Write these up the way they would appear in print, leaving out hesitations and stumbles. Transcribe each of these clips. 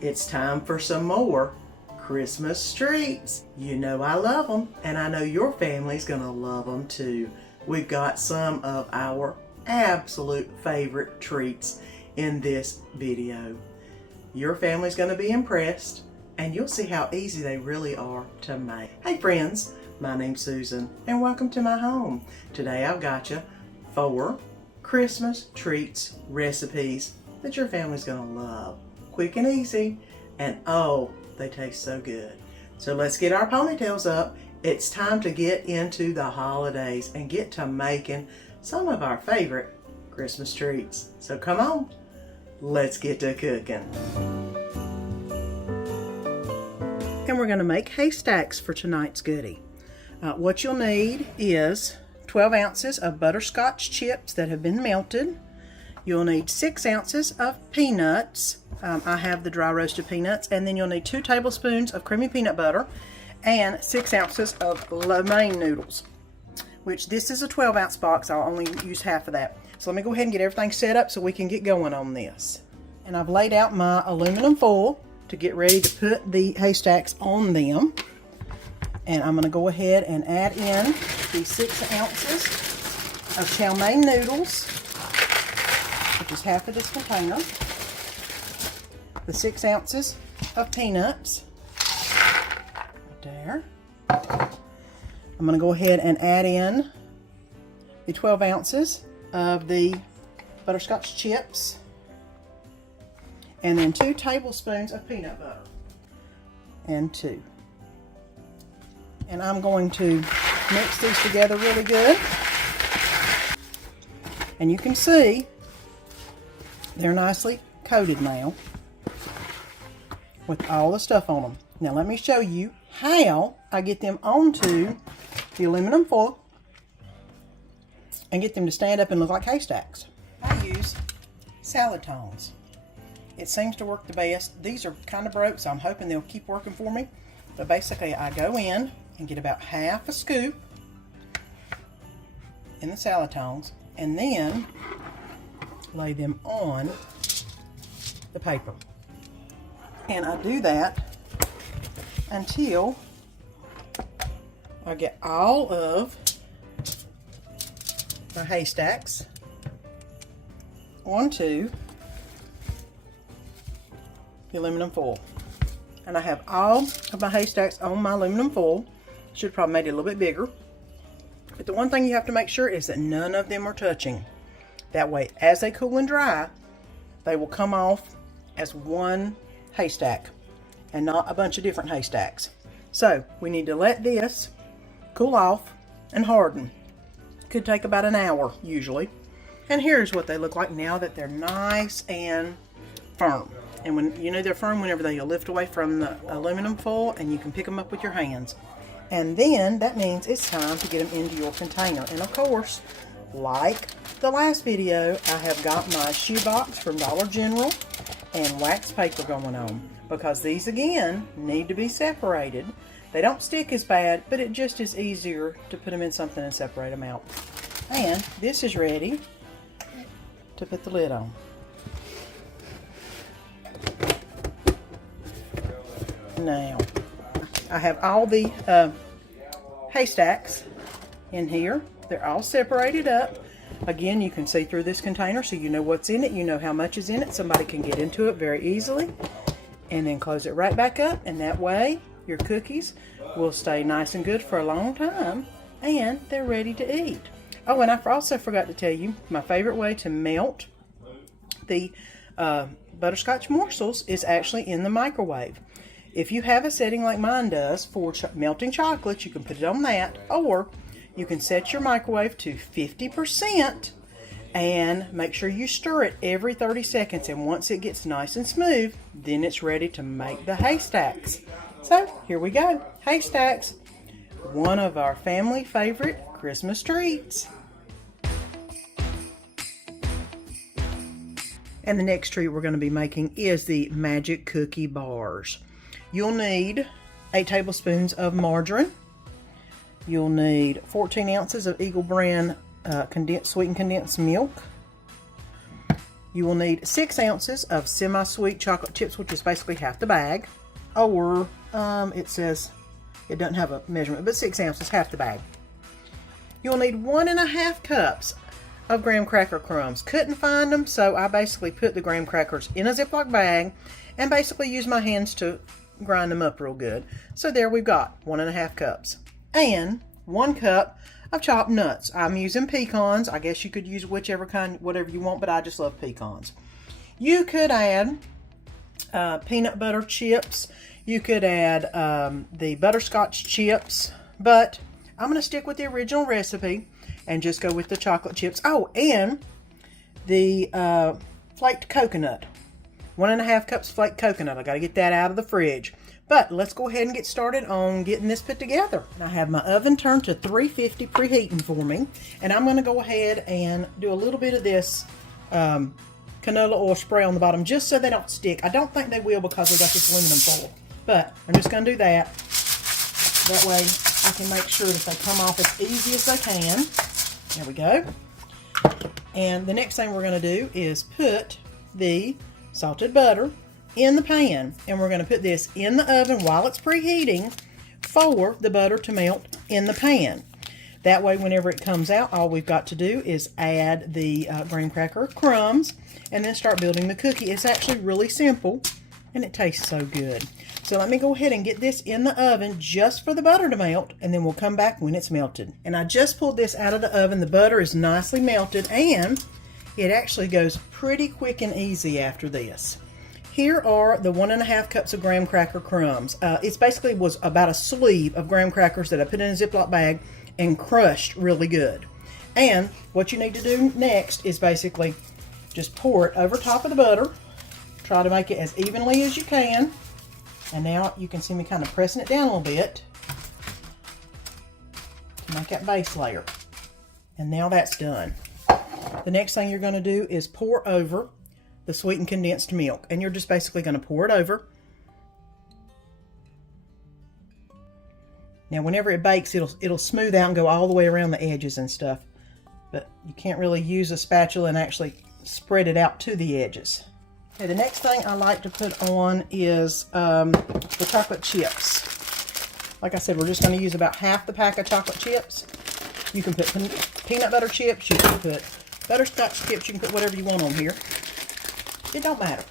It's time for some more Christmas treats. You know I love them, and I know your family's gonna love them too. We've got some of our absolute favorite treats in this video. Your family's gonna be impressed, and you'll see how easy they really are to make. Hey friends, my name's Susan, and welcome to my home. Today I've got you 4 Christmas treats recipes that your family's gonna love. Quick and easy, and oh, they taste so good. So let's get our ponytails up. It's time to get into the holidays and get to making some of our favorite Christmas treats. So come on, let's get to cooking. And we're gonna make haystacks for tonight's goodie. What you'll need is 12 ounces of butterscotch chips that have been melted. You'll need 6 ounces of peanuts. I have the dry roasted peanuts. And then you'll need 2 tablespoons of creamy peanut butter and 6 ounces of lo mein noodles, which this is a 12 ounce box. I'll only use half of that. So let me go ahead and get everything set up so we can get going on this. And I've laid out my aluminum foil to get ready to put the haystacks on them. And I'm going to go ahead and add in the 6 ounces of chow mein noodles, which is half of this container, the 6 ounces of peanuts, right there. I'm going to go ahead and add in the 12 ounces of the butterscotch chips, and then 2 tablespoons of peanut butter, and 2. And I'm going to mix these together really good. And you can see they're nicely coated now with all the stuff on them. Now let me show you how I get them onto the aluminum foil and get them to stand up and look like haystacks. I use salad tongs. It seems to work the best. These are kind of broke, so I'm hoping they'll keep working for me. But basically I go in and get about half a scoop in the salad tongs and then lay them on the paper. And I do that until I get all of the haystacks onto the aluminum foil. And I have all of my haystacks on my aluminum foil. Should probably made it a little bit bigger. But the one thing you have to make sure is that none of them are touching. That way, as they cool and dry, they will come off as one haystack and not a bunch of different haystacks. So we need to let this cool off and harden. Could take about an hour usually. And here's what they look like now that they're nice and firm. And when you know they're firm, whenever they lift away from the aluminum foil and you can pick them up with your hands. And then that means it's time to get them into your container. And of course, like the last video, I have got my shoebox from Dollar General and wax paper going on, because these again need to be separated. They don't stick as bad, but it just is easier to put them in something and separate them out. And this is ready to put the lid on. Now, I have all the haystacks in here. They're all separated up. Again, you can see through this container, so you know what's in it. You know how much is in it. Somebody can get into it very easily. And then close it right back up. And that way, your cookies will stay nice and good for a long time. And they're ready to eat. Oh, and I also forgot to tell you, my favorite way to melt the butterscotch morsels is actually in the microwave. If you have a setting like mine does for melting chocolate, you can put it on that, or you can set your microwave to 50% and make sure you stir it every 30 seconds. And once it gets nice and smooth, then it's ready to make the haystacks. So here we go, haystacks, one of our family favorite Christmas treats. And the next treat we're going to be making is the magic cookie bars. You'll need 8 tablespoons of margarine. You'll need 14 ounces of Eagle brand sweetened condensed milk. You will need 6 ounces of semi-sweet chocolate chips, which is basically half the bag. Or, it says, it doesn't have a measurement, but 6 ounces, half the bag. You'll need 1.5 cups of graham cracker crumbs. Couldn't find them, so I basically put the graham crackers in a Ziploc bag and basically use my hands to grind them up real good. So there we've got 1.5 cups. And 1 cup of chopped nuts. I'm using pecans. I guess you could use whichever kind, whatever you want, but I just love pecans. You could add peanut butter chips. You could add the butterscotch chips, but I'm going to stick with the original recipe and just go with the chocolate chips. Oh, and the flaked coconut. 1.5 cups flaked coconut. I got to get that out of the fridge. But let's go ahead and get started on getting this put together. I have my oven turned to 350 preheating for me. And I'm going to go ahead and do a little bit of this canola oil spray on the bottom just so they don't stick. I don't think they will because they got this aluminum foil. But I'm just going to do that. That way I can make sure that they come off as easy as they can. There we go. And the next thing we're going to do is put the salted butter in the pan, and we're going to put this in the oven while it's preheating for the butter to melt in the pan. That way whenever it comes out, all we've got to do is add the graham cracker crumbs and then start building the cookie. It's actually really simple and it tastes so good. So let me go ahead and get this in the oven just for the butter to melt, and then we'll come back when it's melted. And I just pulled this out of the oven. The butter is nicely melted and it actually goes pretty quick and easy after this. Here are the 1.5 cups of graham cracker crumbs. It's basically was about a sleeve of graham crackers that I put in a Ziploc bag and crushed really good. And what you need to do next is basically just pour it over top of the butter. Try to make it as evenly as you can. And now you can see me kind of pressing it down a little bit to make that base layer. And now that's done. The next thing you're going to do is pour over the sweetened condensed milk, and you're just basically going to pour it over. Now whenever it bakes, it'll smooth out and go all the way around the edges and stuff, but you can't really use a spatula and actually spread it out to the edges. Okay, the next thing I like to put on is the chocolate chips. Like I said, we're just going to use about half the pack of chocolate chips. You can put peanut butter chips, you can put butterscotch chips, you can put whatever you want on here. It don't matter.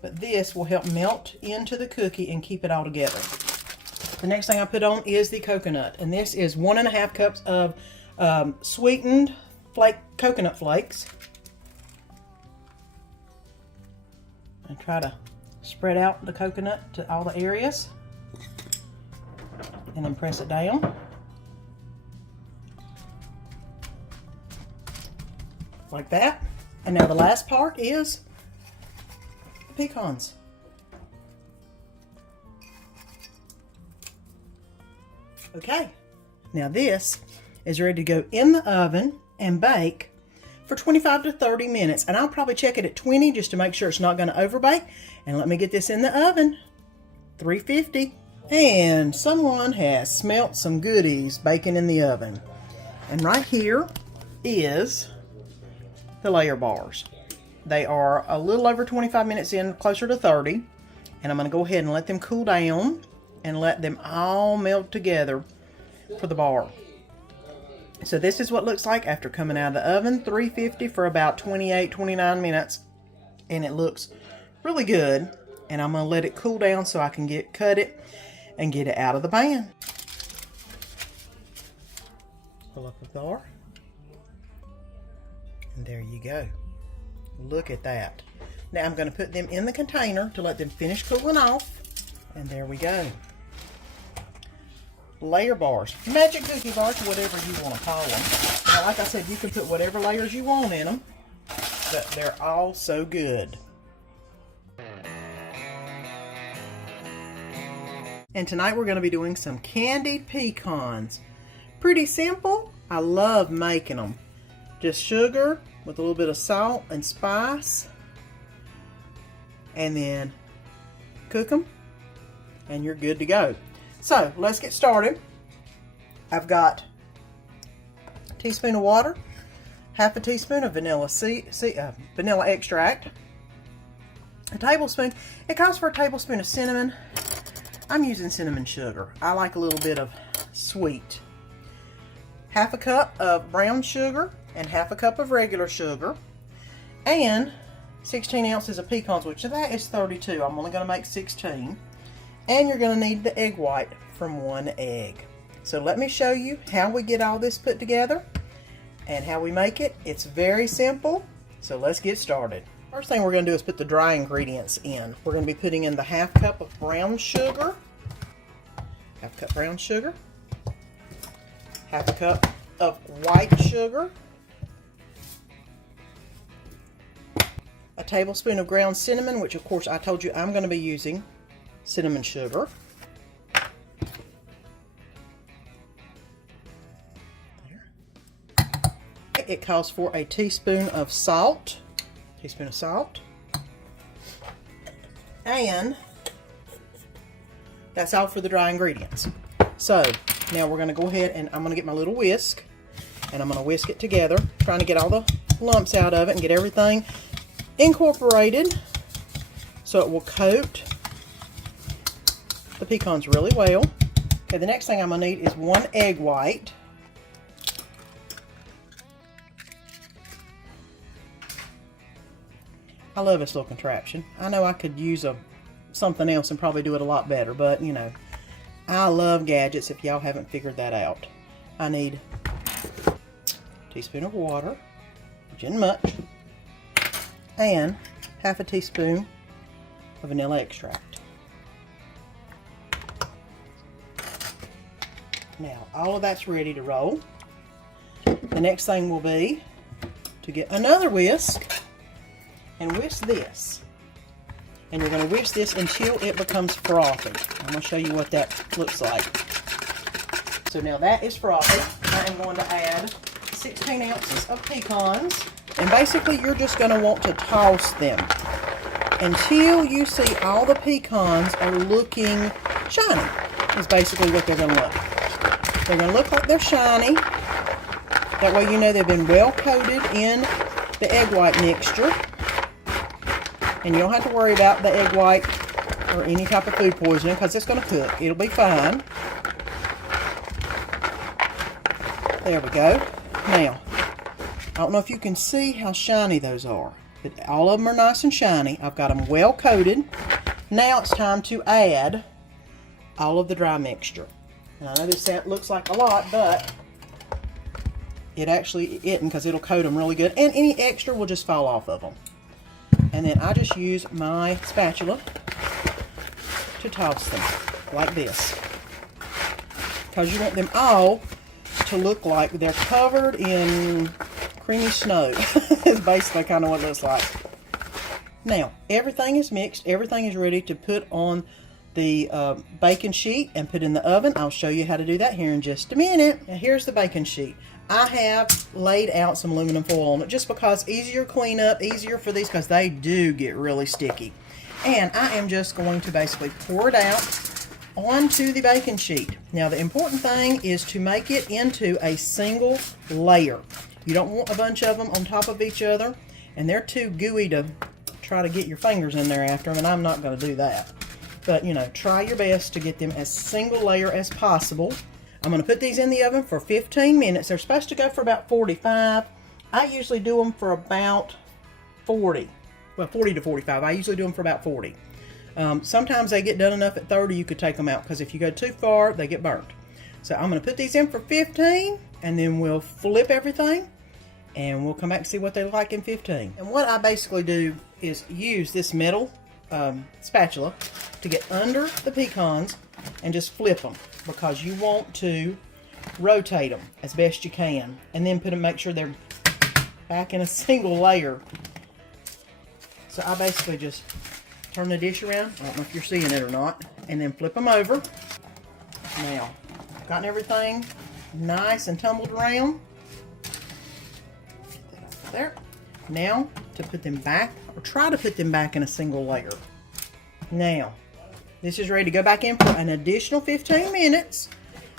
But this will help melt into the cookie and keep it all together. The next thing I put on is the coconut. And this is 1.5 cups of sweetened coconut flakes. And try to spread out the coconut to all the areas. And then press it down. Like that. And now the last part is the pecans. Okay, now this is ready to go in the oven and bake for 25 to 30 minutes. And I'll probably check it at 20 just to make sure it's not going to overbake. And let me get this in the oven, 350. And someone has smelt some goodies baking in the oven. And right here is the layer bars. They are a little over 25 minutes in, closer to 30. And I'm going to go ahead and let them cool down and let them all melt together for the bar. So this is what it looks like after coming out of the oven, 350 for about 28, 29 minutes. And it looks really good. And I'm going to let it cool down so I can cut it and get it out of the pan. Pull up the bar. And there you go. Look at that. Now I'm going to put them in the container to let them finish cooling off. And there we go. Layer bars. Magic cookie bars, whatever you want to call them. Now, like I said, you can put whatever layers you want in them. But they're all so good. And tonight we're going to be doing some candied pecans. Pretty simple. I love making them. Just sugar with a little bit of salt and spice. And then cook them. And you're good to go. So let's get started. I've got a teaspoon of water, half a teaspoon of vanilla extract, a tablespoon. It calls for a tablespoon of cinnamon. I'm using cinnamon sugar. I like a little bit of sweet. Half a cup of brown sugar and half a cup of regular sugar, and 16 ounces of pecans, which that is 32. I'm only going to make 16. And you're going to need the egg white from 1 egg. So let me show you how we get all this put together and how we make it. It's very simple, so let's get started. First thing we're going to do is put the dry ingredients in. We're going to be putting in the half cup of brown sugar, half cup brown sugar, half a cup of white sugar, a tablespoon of ground cinnamon, which of course I told you I'm going to be using cinnamon sugar. There. It calls for a teaspoon of salt. And that's all for the dry ingredients. So now we're going to go ahead and I'm going to get my little whisk and I'm going to whisk it together, trying to get all the lumps out of it and get everything incorporated so it will coat the pecans really well. Okay, the next thing I'm going to need is 1 egg white. I love this little contraption. I know I could use something else and probably do it a lot better, but you know, I love gadgets if y'all haven't figured that out. I need a teaspoon of water, which isn't much, and half a teaspoon of vanilla extract. Now, all of that's ready to roll. The next thing will be to get another whisk and whisk this. And you're going to whisk this until it becomes frothy. I'm going to show you what that looks like. So now that is frothy. I am going to add 16 ounces of pecans. And basically you're just going to want to toss them until you see all the pecans are looking shiny. Is basically what they're going to look. They're going to look like they're shiny. That way you know they've been well coated in the egg white mixture. And you don't have to worry about the egg white or any type of food poisoning because it's going to cook. It'll be fine. There we go. Now, I don't know if you can see how shiny those are, but all of them are nice and shiny. I've got them well coated. Now it's time to add all of the dry mixture. And I know this looks like a lot, but it actually isn't because it'll coat them really good. And any extra will just fall off of them. And then I just use my spatula to toss them like this. Because you want them all to look like they're covered in creamy snow. Is basically kind of what it looks like. Now, everything is mixed. Everything is ready to put on the baking sheet and put in the oven. I'll show you how to do that here in just a minute. Now, here's the baking sheet. I have laid out some aluminum foil on it just because easier cleanup, easier for these because they do get really sticky. And I am just going to basically pour it out onto the baking sheet. Now the important thing is to make it into a single layer. You don't want a bunch of them on top of each other, and they're too gooey to try to get your fingers in there after them, and I'm not going to do that. But you know, try your best to get them as single layer as possible. I'm going to put these in the oven for 15 minutes. They're supposed to go for about 45. I usually do them for about 40. Well, 40 to 45. I usually do them for about 40. Sometimes they get done enough at 30 you could take them out because if you go too far, they get burnt. So I'm going to put these in for 15 and then we'll flip everything and we'll come back and see what they look like in 15. And what I basically do is use this metal spatula to get under the pecans and just flip them, because you want to rotate them as best you can and then make sure they're back in a single layer. So I basically just turn the dish around, I don't know if you're seeing it or not, and then flip them over. Now, I've gotten everything nice and tumbled around. Put that over there. Now, to put them back, or try to put them back in a single layer. Now, this is ready to go back in for an additional 15 minutes.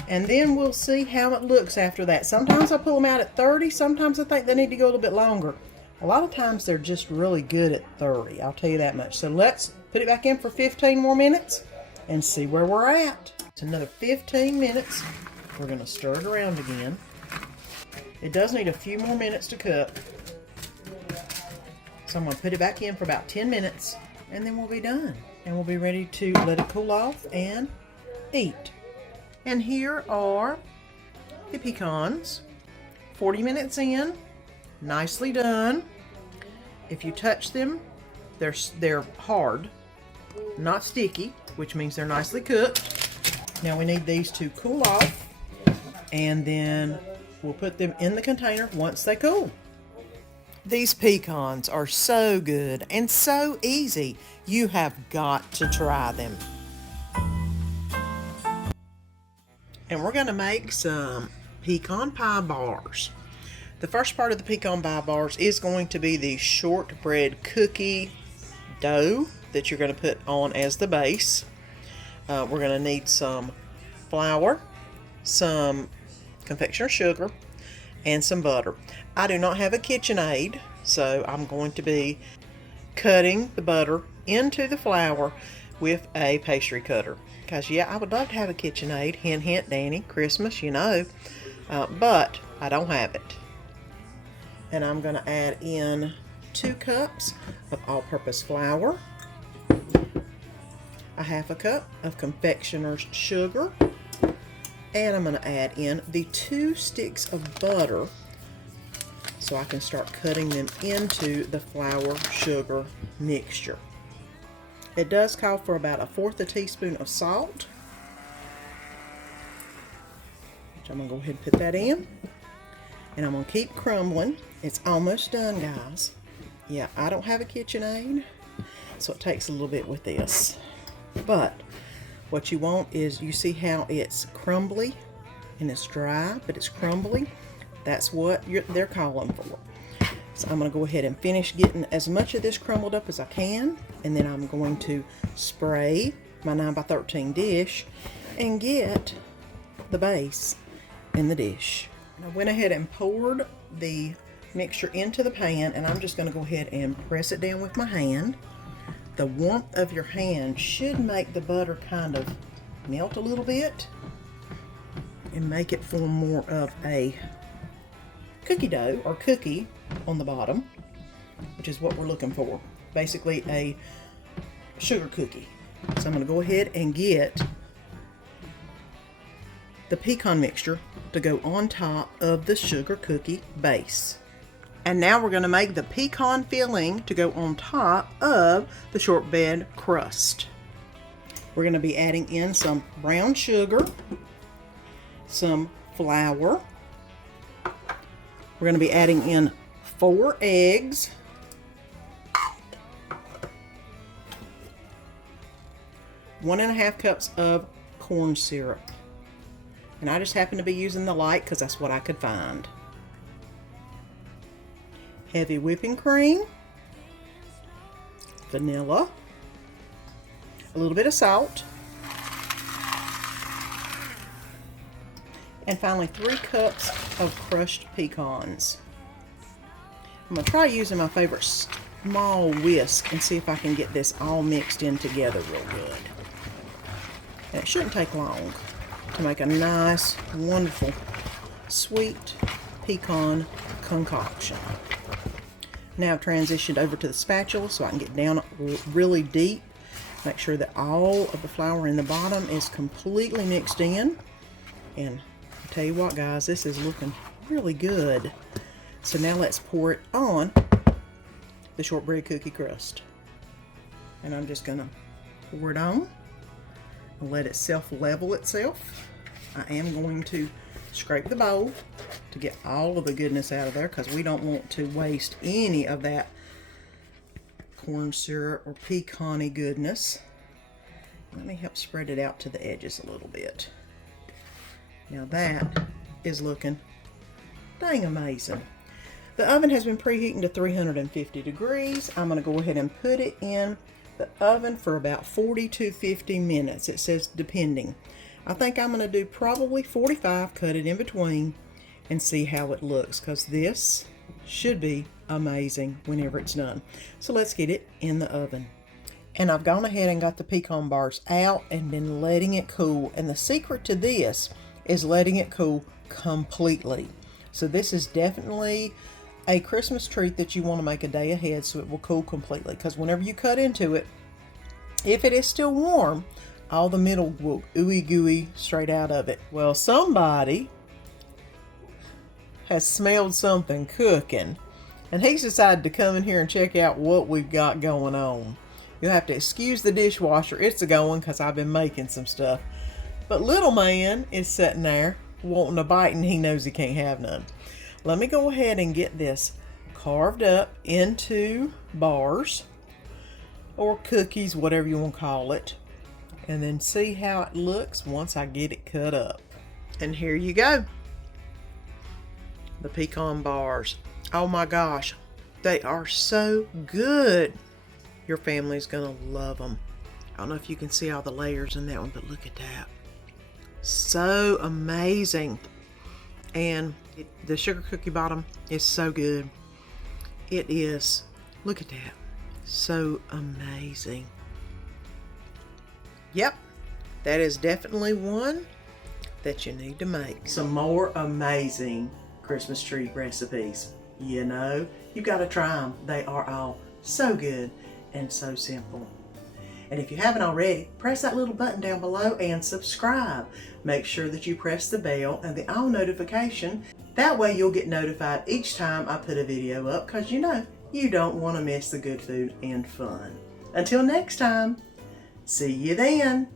And then we'll see how it looks after that. Sometimes I pull them out at 30. Sometimes I think they need to go a little bit longer. A lot of times they're just really good at 30. I'll tell you that much. So let's put it back in for 15 more minutes and see where we're at. It's another 15 minutes. We're going to stir it around again. It does need a few more minutes to cook. So I'm going to put it back in for about 10 minutes and then we'll be done. And we'll be ready to let it cool off and eat. And here are the pecans. 40 minutes in, nicely done. If you touch them, they're hard, not sticky, which means they're nicely cooked. Now we need these to cool off, and then we'll put them in the container once they cool. These pecans are so good and so easy. You have got to try them. And we're going to make some pecan pie bars. The first part of the pecan pie bars is going to be the shortbread cookie dough that you're going to put on as the base. We're going to need some flour, some confectioner sugar, and some butter. I do not have a KitchenAid, so I'm going to be cutting the butter into the flour with a pastry cutter. Because, yeah, I would love to have a KitchenAid. Hint, hint, Danny. Christmas, you know. But I don't have it. And I'm going to add in 2 cups of all-purpose flour, a half a cup of confectioner's sugar, and I'm going to add in the 2 sticks of butter so I can start cutting them into the flour sugar mixture. It does call for about 1/4 teaspoon of salt, which I'm going to go ahead and put that in. And I'm going to keep crumbling. It's almost done, guys. Yeah, I don't have a KitchenAid, so it takes a little bit with this. But what you want is, you see how it's crumbly and it's dry, but it's crumbly? That's what they're calling for. So I'm going to go ahead and finish getting as much of this crumbled up as I can, and then I'm going to spray my 9x13 dish and get the base in the dish. I went ahead and poured the mixture into the pan, and I'm just going to go ahead and press it down with my hand. The warmth of your hand should make the butter kind of melt a little bit and make it form more of a cookie dough or cookie on the bottom, which is what we're looking for. Basically a sugar cookie. So I'm going to go ahead and get the pecan mixture to go on top of the sugar cookie base. And now we're going to make the pecan filling to go on top of the shortbread crust. We're going to be adding in some brown sugar, some flour. We're going to be adding in 4 eggs, one and a half cups of corn syrup. And I just happen to be using the light because that's what I could find. Heavy whipping cream, vanilla, a little bit of salt, and finally 3 cups of crushed pecans. I'm going to try using my favorite small whisk and see if I can get this all mixed in together real good. And it shouldn't take long to make a nice, wonderful, sweet pecan concoction. Now I've transitioned over to the spatula so I can get down really deep. Make sure that all of the flour in the bottom is completely mixed in. And I'll tell you what, guys, this is looking really good. So now let's pour it on the shortbread cookie crust. And I'm just going to pour it on and let it self-level itself. I am going to scrape the bowl to get all of the goodness out of there because we don't want to waste any of that corn syrup or pecan-y goodness. Let me help spread it out to the edges a little bit. Now that is looking dang amazing. The oven has been preheating to 350 degrees. I'm going to go ahead and put it in the oven for about 40 to 50 minutes. It says depending. I think I'm going to do probably 45, cut it in between, and see how it looks, because this should be amazing whenever it's done. So let's get it in the oven. And I've gone ahead and got the pecan bars out and been letting it cool. And the secret to this is letting it cool completely. So this is definitely a Christmas treat that you want to make a day ahead so it will cool completely. Because whenever you cut into it, if it is still warm, all the middle will ooey gooey straight out of it. Well, somebody has smelled something cooking, and he's decided to come in here and check out what we've got going on. You'll have to excuse the dishwasher, it's a-going, because I've been making some stuff. But little man is sitting there wanting a bite, and he knows he can't have none. Let me go ahead and get this carved up into bars or cookies, whatever you want to call it, and then see how it looks once I get it cut up. And here you go, the pecan bars. Oh my gosh, they are so good. Your family's gonna love them. I don't know if you can see all the layers in that one, but look at that. So amazing. And the sugar cookie bottom is so good. It is, look at that, so amazing. Yep, that is definitely one that you need to make. Some more amazing Christmas tree recipes. You know, you got to try them. They are all so good and so simple. And if you haven't already, press that little button down below and subscribe. Make sure that you press the bell and the all notification. That way you'll get notified each time I put a video up, because you know you don't want to miss the good food and fun. Until next time, see you then.